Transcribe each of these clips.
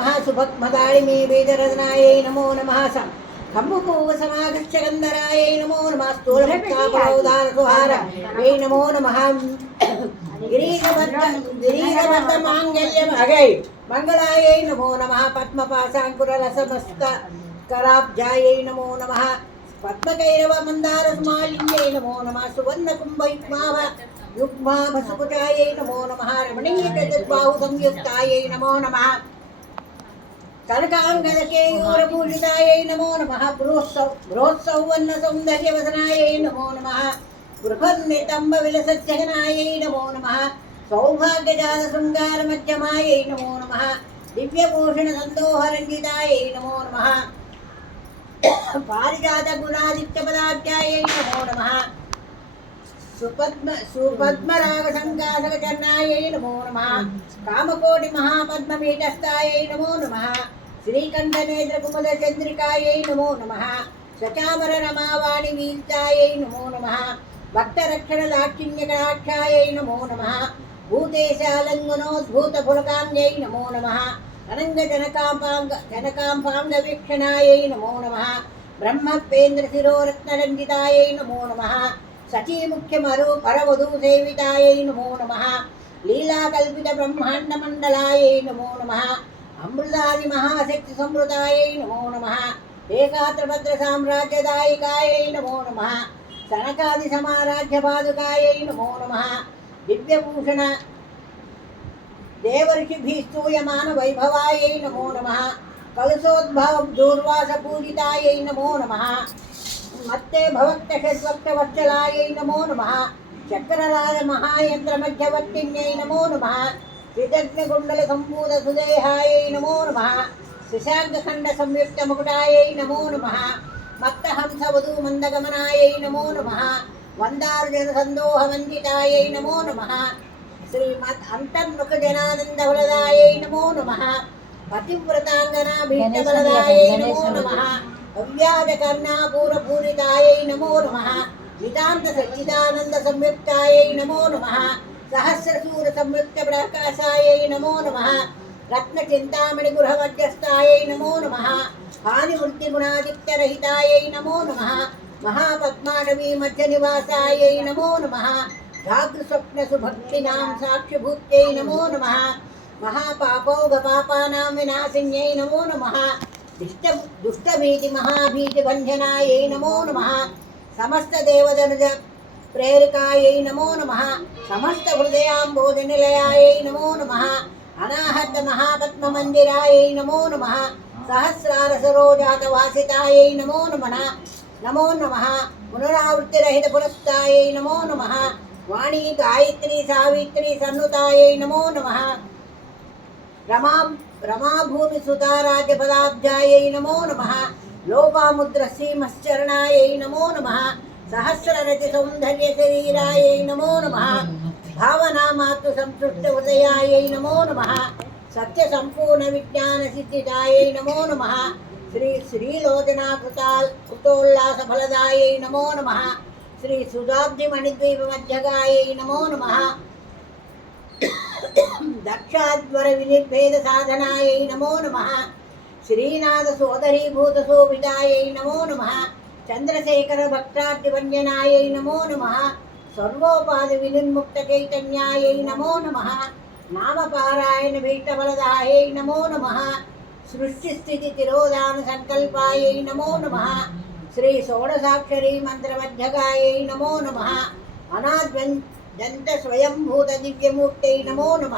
नमः सुभक्मदालिमे वेदरत्नायै नमो नमः सम् कम्बुपूवसमागच्छ गन्धरायै नमो नमः स्थूलभक्तापरोदारकुहार वै नमो नमः गिरीशबद्धमाङ्गल्यमगै मङ्गलायै नमो नमः पद्मपाशाङ्कुरलसमस्तकराब्जायै नमो नमः पद्मकैरवमन्दारमालिन्यै नमो नमः सुवर्णकुम्भयुग्माव युग्माभसुकुटायै नमो नमः रमणीयचतुर्बाहुसंयुक्तायै नमो नमः కనకాంగలకే ఘోరపూజితాయై నమో నమ. బృహత్సౌ బృహత్సౌవన్న సౌందర్యవదనాయై నమో నమ. బృహన్నితంబ విలసజ్జగనాయై నమో నమ. సౌభాగ్యజాత శృంగార మధ్యమాయై నమో నమ. దివ్యభూషణ సంతోహరంజితాయై నమో నమ. పారిజాత గుణాదిత్యపదాఖ్యాయై నమో నమ. సుపద్మ సుపద్మరాగసంకాసకచర్ణాయై నమో నమ. కామకోటి మహాపద్మపీఠస్థాయై నమో నమ. శ్రీకంఠనేత్ర కుముద చంద్రికాయై నమో నమ. సచామర రమావాణి వీల్చాయై నమో నమ. భక్తరక్షణ లాక్షిణ్యకటాక్షాయై నమో నమ. భూతేశాలంగనోద్భూతఫులకాంగై నమో నమ. అనంగ జనకాంపాంగ నమో నమ. బ్రహ్మపేంద్రశిరోరత్నరంజితాయై నమో నమ. సచీముఖ్యమరు పరవధూ సేవితాయై నమో నమ. లీలాకల్పిత బ్రహ్మాండ మండలాయై నమో నమ. అమృతాది మహాశక్తి సంవృతాయై నమో నమ. ఏకాత్రభద్ర సామ్రాజ్యదాయికాయై నమో నమ. సనకాది సమారాధ్య పాదుకాయై నమో నమ. దివ్యభూషణ దేవర్షిభిస్తూయమాన వైభవాయై నమో నమ. కలశోద్భవ దూర్వాస పూజితాయై నమో నమ. మత్తే భవక్త షడ్వక్త నమో నమ. చక్రరాజ మహాయంత్ర మధ్యవర్తిన్యై నమో నమ. త్రిదగ్నగుండల సంభూత సుదేహాయై నమో నమ. శశాంకఖండ సంయుక్త ముకుటాయై నమో నమ. మత్తహంస వధూ మందగమనాయై నమో నమ. వందారుజన సందోహవందితాయై నమో నమ. శ్రీమద్ అంతర్ముఖ జనానంద ఫలదాయై నమో నమ. పతివ్రతాంగనా భీష్టఫలదాయై నమో నమ. అవ్యాజ కర్ణాపూర పూరితాయై నమో నమ. నితాంత సచ్చిదానంద సంయుక్తాయై నమో నమ. సహస్రసూర సంయుక్త ప్రకాశాయై నమో నమ. రత్న చింతామణి గృహ నమో నమ. హాని వృత్తి నమో నమ. మహాపద్మానవీ మధ్య నివాసాయై నమో నమ. జాగృస్వప్నసుభక్తినాం సాక్షిభూత్యై నమో నమ. మహాపాపౌఘపాపానాం వినాశిన్యై నమో నమ. దుష్ట దుష్టభీతి మహాభీతి భంజనాయై నమో నమ. సమస్త దేవదనుజ ప్రేరికాయై నమో నమ. సమస్త హృదయాంబోధ నిలయాయై నమో నమ. అనాహత మహాపద్మ మందిరాయై నమో నమ. సహస్రార సరోజాత వాసితాయై నమో నమ. నమో నమ. పునరావృత్తిరహిత పురస్తాయై నమో నమ. వాణీ గాయత్రి సావిత్రి సన్నుతాయై నమో నమ. రమా రమాభూమి సుతారాజ్య పదాబ్జాయై నమో నమ. లోపాముద్ర శ్రీమశ్చరణాయై నమో నమ. సహస్రరతి సౌందర్య శరీరాయై నమో నమ. భావనామాతృ సంతృష్ట హృదయాయై నమో నమ. సత్య సంపూర్ణ విజ్ఞాన సిద్ధిదాయై నమో నమ. శ్రీ శ్రీలోచనా కృతాల్ కృతోల్లాస ఫలదాయై నమో నమ. శ్రీ సుధాబ్ది మణిద్వీప మధ్యగాయై నమో నమ. దక్షాధ్వర వినిర్భేద సాధనాయై నమో నమ. శ్రీనాథ సోదరీభూత శోభితాయై నమో నమ. చంద్రశేఖర భక్తాద్యవంజనాయై నమో నమ. సర్వోపాధి వినిర్ముక్త చైతన్యాయై నమో నమ. నామపారాయణ భీష్టఫలదాయై నమో నమ. సృష్టిస్థితి తిరోధాన సంకల్పాయై నమో నమ. శ్రీ షోడసాక్షరీ మంత్రమధ్యగాయై నమో నమ. అనాద్వంత స్వయంభూత దివ్యమూర్తై నమో నమ.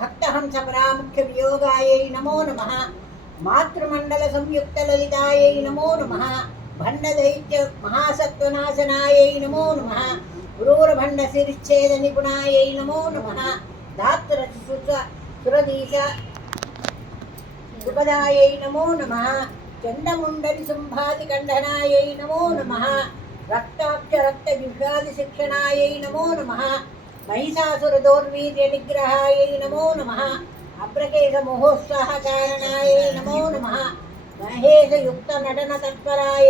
భక్తహంస పరాముఖ్య వియోగాయై నమో నమ. మాతృమండల సంయుక్త లలితాయై నమో నమ. భండదైత్య మహాసత్వనాశనాయై నమో నమ. క్రూరభండ శిరిచ్ఛేద నిపుణాయై నమో నమ. దాత్ర సురదీశ సుపదాయై నమో నమ. చండముండలి శుంభాది కండనాయై నమో నమ. రక్తాబ్జ రక్త జిహ్వాది శిక్షణాయై నమో నమ. మహిషాసుర దౌర్వీర్య నిగ్రహాయై నమో నమ. అప్రకేశ మోహోత్సాహ కారణాయై నమో నమ. మహేష యుక్త నటన తత్పరాయ